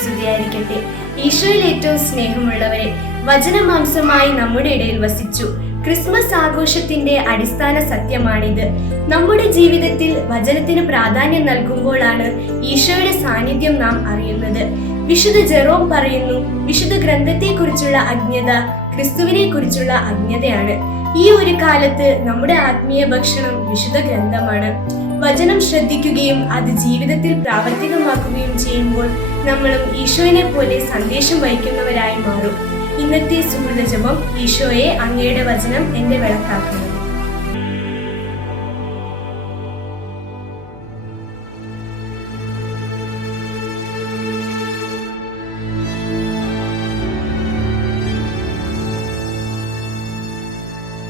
സ്തുതിയായിരിക്കട്ടെ. ഈശോയിൽ ഏറ്റവും സ്നേഹമുള്ളവരെ, വചനമാംസമായി നമ്മുടെ ഇടയിൽ വസിച്ചു. ക്രിസ്മസ് ആഘോഷത്തിന്റെ അടിസ്ഥാന സത്യമാണിത്. നമ്മുടെ ജീവിതത്തിൽ വചനത്തിന് പ്രാധാന്യം നൽകുമ്പോഴാണ് ഈശോയുടെ സാന്നിധ്യം നാം അറിയുന്നത്. വിശുദ്ധ ജെറോം പറയുന്നു, വിശുദ്ധ ഗ്രന്ഥത്തെക്കുറിച്ചുള്ള അജ്ഞത ക്രിസ്തുവിനെ കുറിച്ചുള്ള അജ്ഞതയാണ്. ഈ ഒരു കാലത്ത് നമ്മുടെ ആത്മീയ ഭക്ഷണം വിശുദ്ധ ഗ്രന്ഥമാണ്. വചനം ശ്രദ്ധിക്കുകയും അത് ജീവിതത്തിൽ പ്രാവർത്തികമാക്കുകയും ചെയ്യുമ്പോൾ നമ്മളും ഈശോയെ പോലെ സന്ദേശം വഹിക്കുന്നവരായി മാറും. ഇന്നത്തെ സുഹൃത ജപം: ഈശോയെ, അങ്ങയുടെ വചനം എന്റെ വിളക്കാക്കുന്നു.